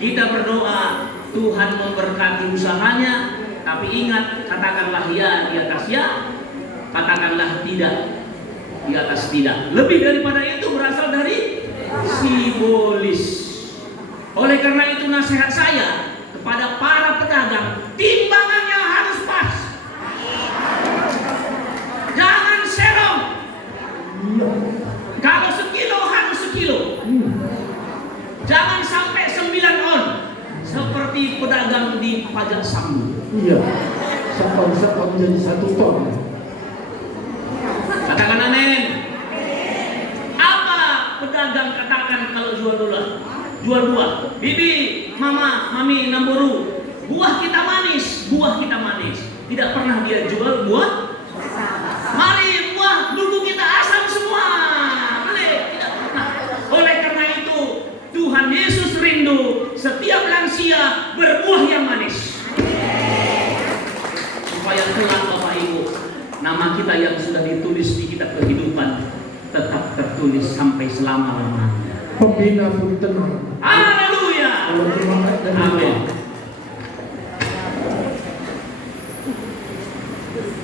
Kita berdoa Tuhan memberkati usahanya, tapi ingat, katakanlah ya di atas ya, katakanlah tidak di atas tidak. Lebih daripada itu berasal dari simbolis. Oleh karena itu nasihat saya kepada para pedagang, timbangannya harus pas. Jangan serong. Kalau sekilo harus sekilo. Jangan sampai 9 on seperti pedagang di pajak sambu. Iya. Sampai menjadi 1 ton. Katakan amin. Apa pedagang katakan kalau jual buah? Bibi, mama, mami, namburu. Buah kita manis. Tidak pernah dia jual buah. Mari buah dulu kita asam semua. Tidak pernah. Oleh karena itu Tuhan Yesus rindu setiap lansia berbuah yang manis. Supaya kelak Bapak Ibu, nama kita yang sudah ditulis di kitab kehidupan tetap tertulis sampai selama-lamanya. Pembina pun tenang. Haleluya. Amin.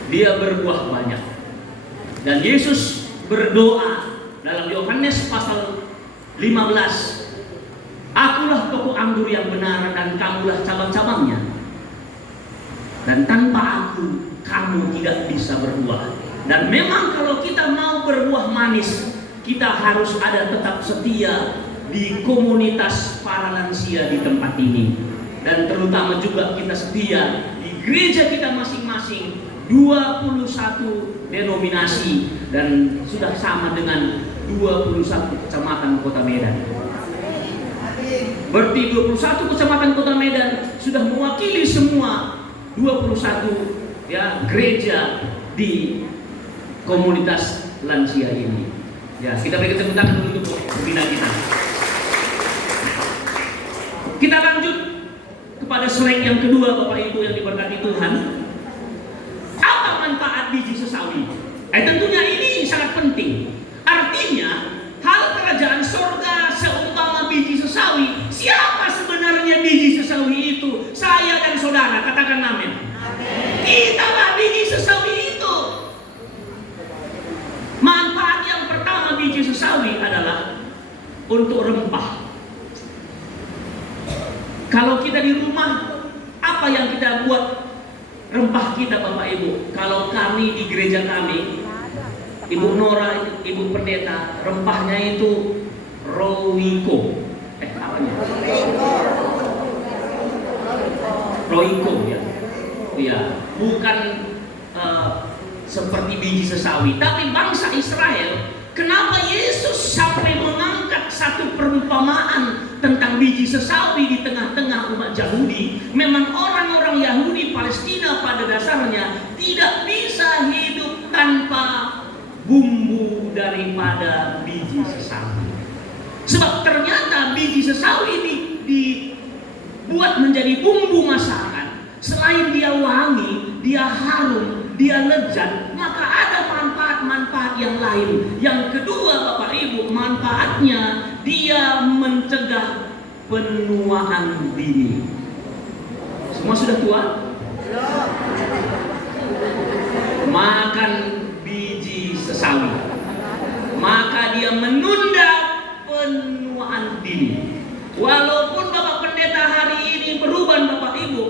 Dia berbuah banyak. Dan Yesus berdoa dalam Yohanes pasal 15. Akulah pokok anggur yang benar dan kamulah cabang-cabangnya. Dan tanpa aku kamu tidak bisa berbuah. Dan memang kalau kita mau berbuah manis, kita harus ada tetap setia di komunitas para lansia di tempat ini. Dan terutama juga kita setia di gereja kita masing-masing, 21 denominasi dan sudah sama dengan 21 kecamatan Kota Medan. Berarti 21 kecamatan Kota Medan sudah mewakili semua 21 gereja di komunitas lansia ini. Ya, kita beri tepuk tangan dulu untuk pembina kita. Kita lanjut kepada slide yang kedua, Bapak Ibu yang diberkati Tuhan. Apa manfaat biji sesawi? Tentunya ini sangat penting. Artinya, hal kerajaan sorga seumpama biji sesawi. Siapa sebenarnya biji sesawi itu? Saya dan saudara, katakan amin. Kitalah biji sesawi itu. Manfaat yang pertama biji sesawi adalah untuk rempah. Kalau kita di rumah, apa yang kita buat rempah kita, Bapak Ibu? Kalau kami di gereja kami, Ibu Nora, Ibu Pendeta, rempahnya itu roiko. Apanya? Roiko ya. Ya, bukan seperti biji sesawi. Tapi bangsa Israel, kenapa Yesus sampai mengangkat satu perumpamaan tentang biji sesawi di tengah-tengah umat Yahudi? Memang orang-orang Yahudi Palestina pada dasarnya tidak bisa hidup tanpa bumbu daripada biji sesawi. Sebab ternyata biji sesawi dibuat menjadi bumbu masakan. Selain dia wangi, dia harum, dia lezat, maka ada manfaat-manfaat yang lain. Yang kedua, Bapak Ibu, manfaatnya dia mencegah penuaan dini. Semua sudah tua? Makan biji sesawi, maka dia menunda penuaan dini. Walaupun Bapak Pendeta hari ini berubah, Bapak Ibu,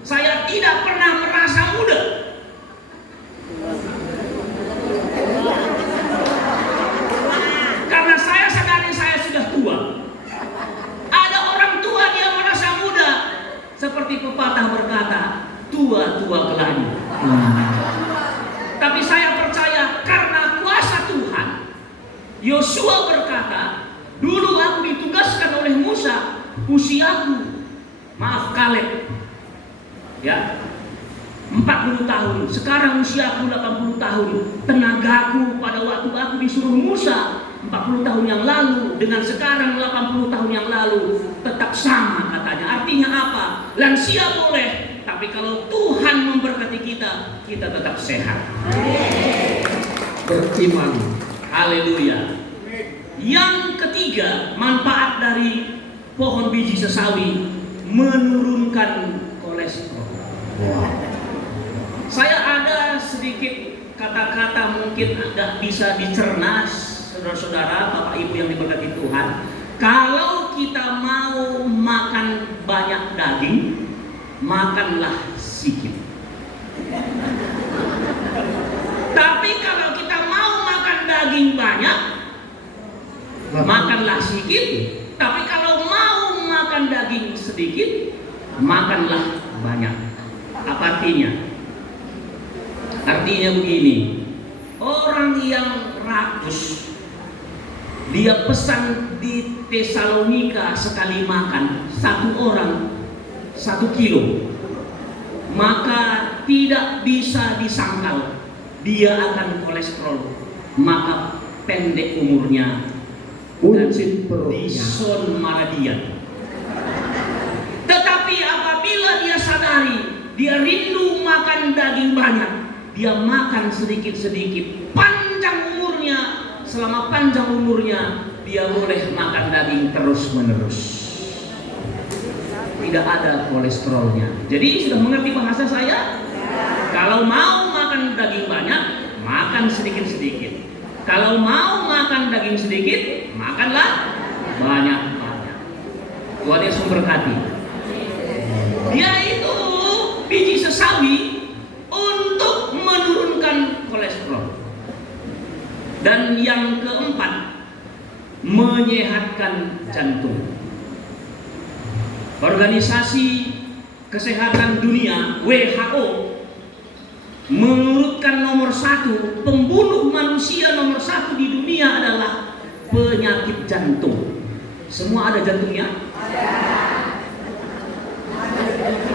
saya tidak pernah merasa muda. Karena saya sadari saya sudah tua. Ada orang tua dia merasa muda. Seperti pepatah berkata, tua-tua geladi. Tapi saya percaya karena kuasa Tuhan. Yosua berkata, dulu aku ditugaskan oleh Musa, usiaku, Kaleb, ya, 40 tahun. Sekarang usiaku 80 tahun. Tenagaku pada waktu aku disuruh Musa 40 tahun yang lalu dengan sekarang 80 tahun yang lalu tetap sama katanya. Artinya apa? Lansia boleh, tapi kalau Tuhan memberkati kita, kita tetap sehat. Beriman. Haleluya. Yang ketiga, manfaat dari pohon biji sesawi menurunkan kolesterol. Saya ada sedikit kata-kata mungkin agak bisa dicerna, saudara-saudara, Bapak Ibu yang diberkati Tuhan. Kalau kita mau makan banyak daging, makanlah sedikit. Tapi kalau kita mau makan daging banyak, makanlah sedikit. Tapi kalau mau makan daging sedikit, makanlah banyak. Apa artinya? Artinya begini, orang yang rakus, dia pesan di Tesalonika sekali makan 1 orang 1 kilo, maka tidak bisa disangkal dia akan kolesterol, maka pendek umurnya dan dison maradian. Tetapi apabila dia sadari dia rindu makan daging banyak, dia makan sedikit-sedikit, panjang umurnya, selama panjang umurnya dia boleh makan daging terus-menerus, tidak ada kolesterolnya. Jadi sudah mengerti bahasa saya? Kalau mau makan daging banyak, makan sedikit-sedikit. Kalau mau makan daging sedikit, makanlah banyak-banyak. Tuhan Yesus memberkati. Dia itu biji sesawi untuk menurunkan kolesterol. Dan yang keempat, menyehatkan jantung. Organisasi Kesehatan Dunia WHO menurutkan nomor 1, pembunuh manusia nomor 1 di dunia adalah penyakit jantung. Semua ada jantungnya?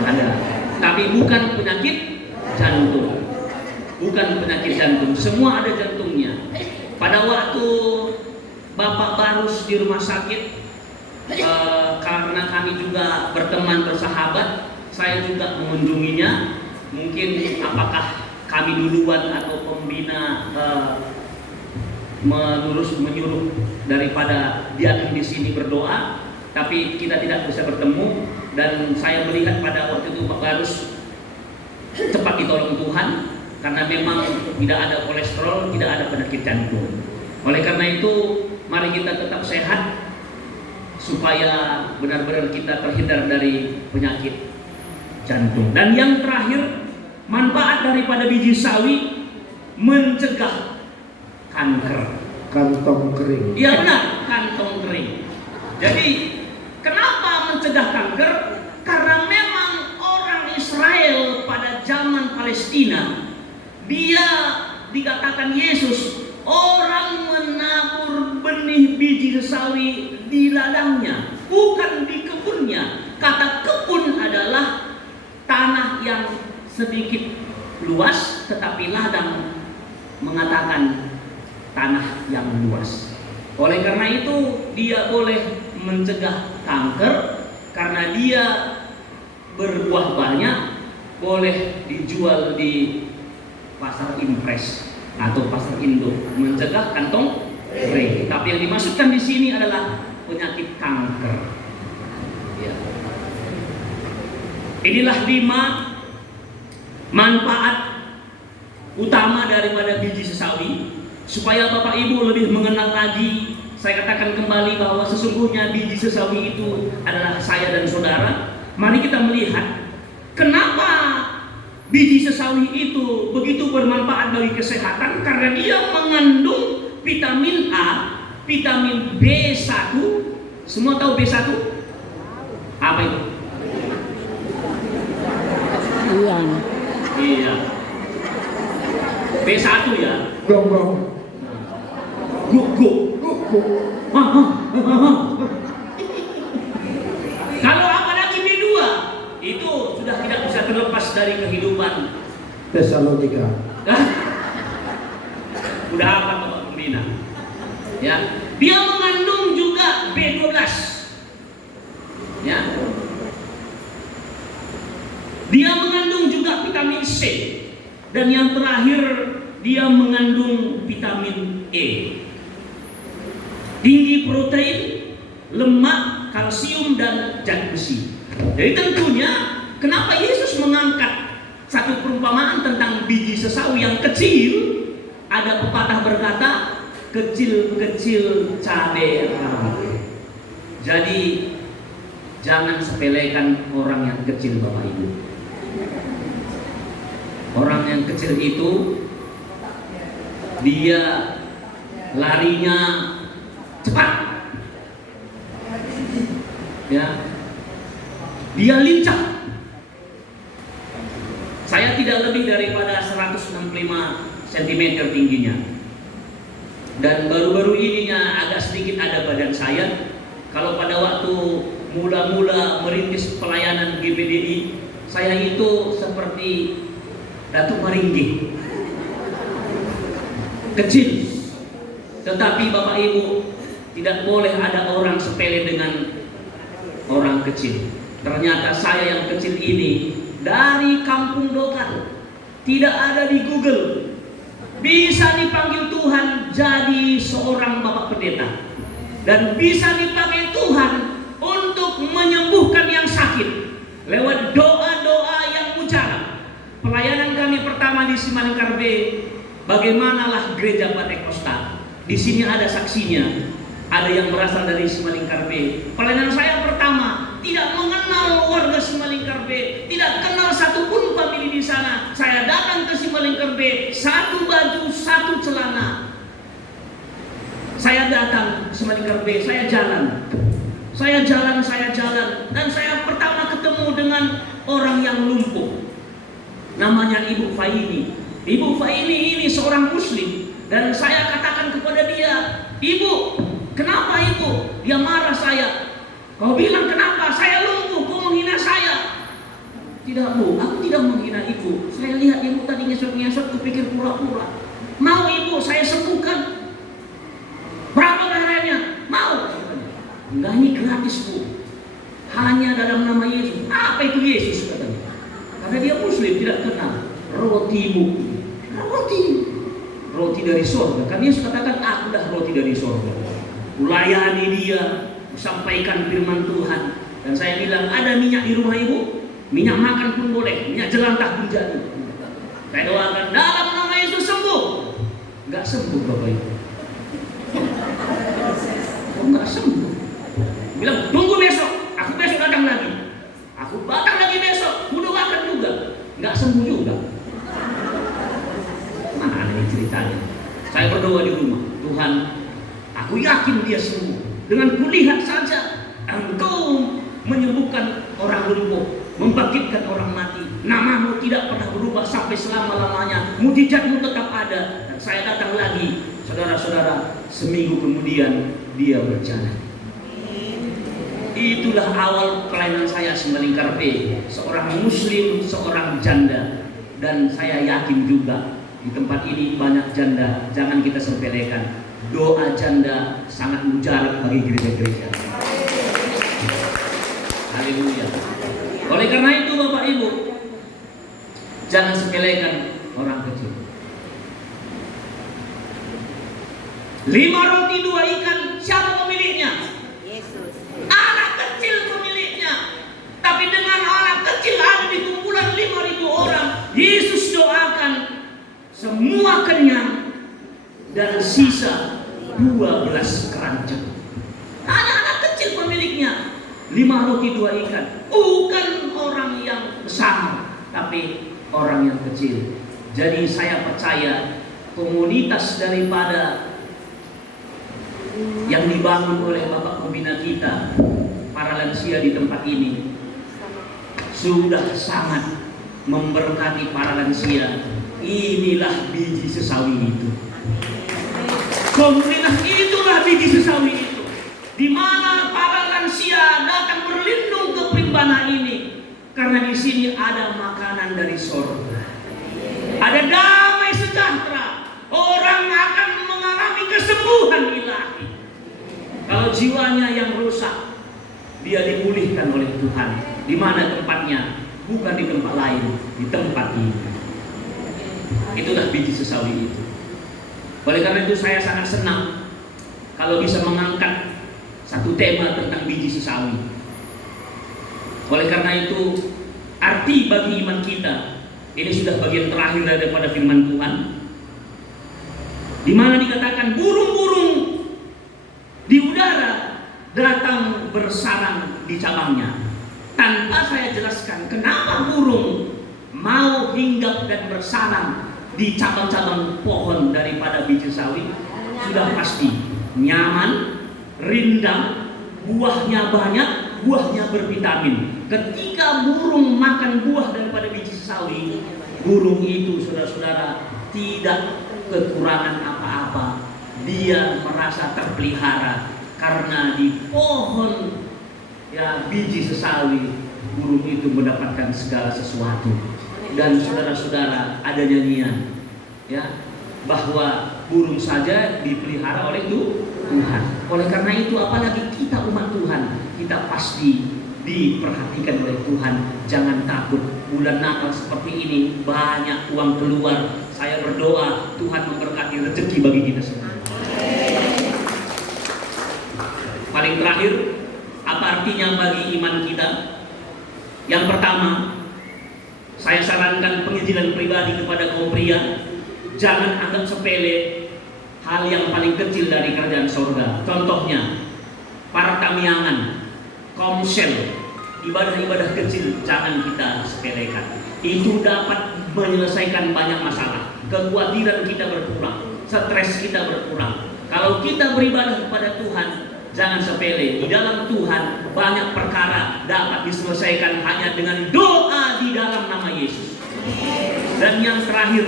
Ada. Tapi bukan penyakit jantung. Bukan penyakit jantung. Semua ada jantungnya. Pada waktu Bapak Barus di rumah sakit, karena kami juga berteman bersahabat, saya juga mengunjunginya. Mungkin apakah kami duluan atau pembina menyuruh daripada dia di sini berdoa, tapi kita tidak bisa bertemu. Dan saya melihat pada waktu itu Pak Barus cepat ditolong Tuhan karena memang tidak ada kolesterol, tidak ada penyakit jantung. Oleh karena itu, mari kita tetap sehat supaya benar-benar kita terhindar dari penyakit jantung. Dan yang terakhir, manfaat daripada biji sawi mencegah kanker. Kantong kering. Iya benar, kantong kering. Jadi kenapa mencegah kanker? Karena memang orang Israel pada zaman Palestina, dia dikatakan Yesus orang menabur benih biji sawi di ladangnya, bukan di kebunnya. Kata kebun adalah tanah yang sedikit luas, tetapi ladang mengatakan tanah yang luas. Oleh karena itu dia boleh mencegah kanker karena dia berbuah banyak, boleh dijual di pasar impres atau pasar induk, mencegah kantong kering. Tapi yang dimaksudkan di sini adalah penyakit kanker. Ya. Inilah 5 manfaat utama daripada biji sesawi. Supaya Bapak Ibu lebih mengenal lagi, saya katakan kembali bahwa sesungguhnya biji sesawi itu adalah saya dan saudara. Mari kita melihat kenapa biji sesawi itu begitu bermanfaat bagi kesehatan. Karena dia mengandung vitamin A, vitamin B1. Semua tahu B1? Apa itu? Iya. B1 ya. Gonggong. Guguk. Kalau apalagi B2 itu sudah tidak bisa terlepas dari kehidupan Tesalonika. Udah apa Bapak Pembina? Ya, dia mengandung juga B12. Ya. Dia mengandung juga vitamin C. Dan yang terakhir dia mengandung vitamin E. Tinggi protein, lemak, kalsium dan zat besi. Jadi tentunya kenapa Yesus mengangkat satu perumpamaan tentang biji sesawi yang kecil? Ada pepatah berkata, kecil-kecil cabai rawit. Jadi jangan sepelekan orang yang kecil, Bapak Ibu. Orang yang kecil itu dia larinya cepat, ya, dia lincah. Saya tidak lebih daripada 165 cm tingginya, dan baru-baru ininya agak sedikit ada badan saya. Kalau pada waktu mula-mula merintis pelayanan GPDI, saya itu seperti Datuk Maringgi, kecil. Tetapi Bapak Ibu, tidak boleh ada orang sepele dengan orang kecil. Ternyata saya yang kecil ini dari kampung Dokar, tidak ada di Google, bisa dipanggil Tuhan jadi seorang Bapak Pendeta, dan bisa dipakai Tuhan untuk menyembuhkan yang sakit lewat doa-doa yang mujarab. Pelayanan kami pertama di Simalingkar B, bagaimanalah gereja Pantekosta. Di sini ada saksinya, ada yang berasal dari Simalingkar B. Pelayanan saya pertama tidak mengenal warga Simalingkar B, tidak kenal satupun famili di sana. Saya datang ke Simalingkar B, satu baju, satu celana. Saya datang ke Simalingkar B, saya jalan, dan saya pertama ketemu dengan orang yang lumpuh. Namanya Ibu Faini. Ibu Faini ini seorang Muslim, dan saya katakan kepada dia, "Ibu, kenapa Ibu?" Dia marah saya. "Kau bilang kenapa? Saya lumpuh, kau menghina saya." "Tidak Bu, aku tidak menghina Ibu. Saya lihat Ibu tadi ngesot-ngesot, kupikir pura-pura. Mau Ibu saya sembuhkan? Berapa harganya? Mau?" "Enggak, ini gratis Bu. Hanya dalam nama Yesus." "Apa itu Yesus?" katanya. Karena dia Muslim, tidak kenal. "Roti Bu, roti dari surga." Kan Yesus katakan, "Aku dah roti dari surga." Kulayani dia, sampaikan firman Tuhan. Dan saya bilang, "Ada minyak di rumah Ibu? Minyak makan pun boleh, minyak jelantah pun jadi." Saya doakan dalam nama Yesus sembuh. Enggak sembuh Bapak Ibu. Enggak sembuh. Bilang, "Tunggu besok, aku besok datang lagi." Aku datang lagi besok, ku doakan juga, enggak sembuh juga. Mana ini ceritanya? Saya berdoa di rumah, "Tuhan, aku yakin dia sembuh. Dengan kulihat saja Engkau menyembuhkan orang lumpuh, membangkitkan orang mati. Namamu tidak pernah berubah sampai selama-lamanya. Mujizatmu tetap ada." Dan saya datang lagi, saudara-saudara, seminggu kemudian dia berjalan. Itulah awal pelayanan saya Simalingkar B. Seorang Muslim, seorang janda. Dan saya yakin juga di tempat ini banyak janda. Jangan kita sepelekan. Doa janda sangat mujarab bagi gereja-gereja. Haleluya. Oleh karena itu Bapak Ibu, jangan sepelekan orang kecil. 5 roti 2 ikan, siapa pemiliknya? Yesus. Anak kecil pemiliknya. Tapi dengan anak kecil ada di kumpulan 5.000 orang, Yesus doakan semua kenyang dan sisa 12 keranjang. Anak-anak kecil pemiliknya. 5 roti 2 ikan. Bukan orang yang besar, tapi orang yang kecil. Jadi saya percaya komunitas daripada yang dibangun oleh Bapak Pembina kita, para lansia di tempat ini, sudah sangat memberkati para lansia. Inilah biji sesawi itu. Komunitas itulah biji sesawi itu, di mana para lansia datang berlindung ke primbana ini, karena di sini ada makanan dari sorga, ada damai sejahtera, orang akan mengalami kesembuhan ilahi. Kalau jiwanya yang rusak, dia dipulihkan oleh Tuhan. Di mana tempatnya? Bukan di tempat lain, di tempat ini. Itulah biji sesawi itu. Oleh karena itu saya sangat senang kalau bisa mengangkat satu tema tentang biji sesawi. Oleh karena itu, arti bagi iman kita, ini sudah bagian terakhir daripada firman Tuhan, di mana dikatakan burung-burung di udara datang bersarang di cabangnya. Tanpa saya jelaskan kenapa burung mau hinggap dan bersarang di cabang-cabang pohon daripada biji sawi, sudah pasti nyaman, rindang, buahnya banyak, buahnya bervitamin. Ketika burung makan buah daripada biji sawi, burung itu saudara-saudara tidak kekurangan apa-apa. Dia merasa terpelihara karena di pohon biji sesawi burung itu mendapatkan segala sesuatu. Dan saudara-saudara, ada nyanyian bahwa burung saja dipelihara oleh Tuhan. Oleh karena itu, apalagi kita umat Tuhan, kita pasti diperhatikan oleh Tuhan. Jangan takut. Bulan Natal seperti ini banyak uang keluar. Saya berdoa Tuhan memberkati rezeki bagi kita semua. Paling terakhir, apa artinya bagi iman kita? Yang pertama, saya sarankan penginjilan pribadi kepada kaum pria. Jangan anggap sepele hal yang paling kecil dari kerajaan surga. Contohnya, para tamiangan, komsel, ibadah-ibadah kecil jangan kita sepelekan. Itu dapat menyelesaikan banyak masalah. Kekhawatiran kita berkurang, stres kita berkurang. Kalau kita beribadah kepada Tuhan, jangan sepele. Di dalam Tuhan banyak perkara dapat diselesaikan hanya dengan doa di dalam nama Yesus. Dan yang terakhir,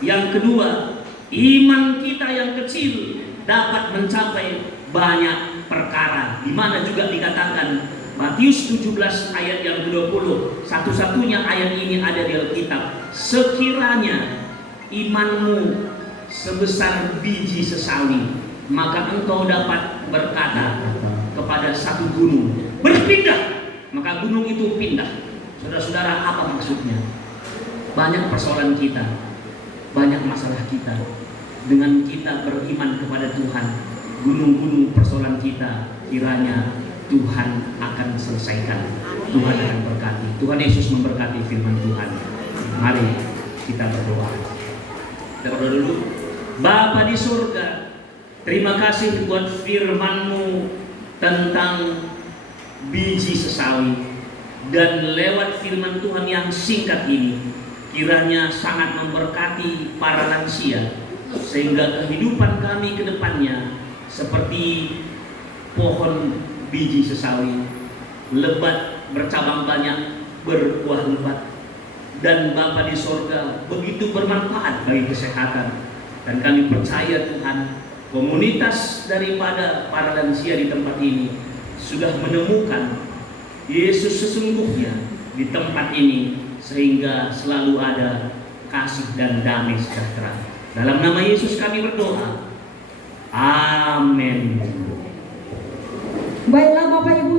yang kedua, iman kita yang kecil dapat mencapai banyak perkara. Di mana juga dikatakan Matius 17 ayat yang ke-20, satu-satunya ayat ini ada di Alkitab. Sekiranya imanmu sebesar biji sesawi, maka engkau dapat berkata kepada satu gunung, berpindah, maka gunung itu pindah. Saudara-saudara, apa maksudnya? Banyak persoalan kita, banyak masalah kita. Dengan kita beriman kepada Tuhan, gunung-gunung persoalan kita kiranya Tuhan akan selesaikan. Tuhan akan berkati. Tuhan Yesus memberkati firman Tuhan. Mari kita berdoa. Kita berdoa dulu. Bapa di surga, terima kasih buat firman-Mu tentang biji sesawi. Dan lewat firman Tuhan yang singkat ini, kiranya sangat memberkati para lansia, sehingga kehidupan kami ke depannya seperti pohon biji sesawi, lebat, bercabang banyak, berbuah lebat. Dan Bapa di surga, begitu bermanfaat bagi kesehatan. Dan kami percaya Tuhan, komunitas daripada para lansia di tempat ini sudah menemukan Yesus sesungguhnya di tempat ini, sehingga selalu ada kasih dan damai sejahtera. Dalam nama Yesus kami berdoa. Amin. Baiklah Bapak Ibu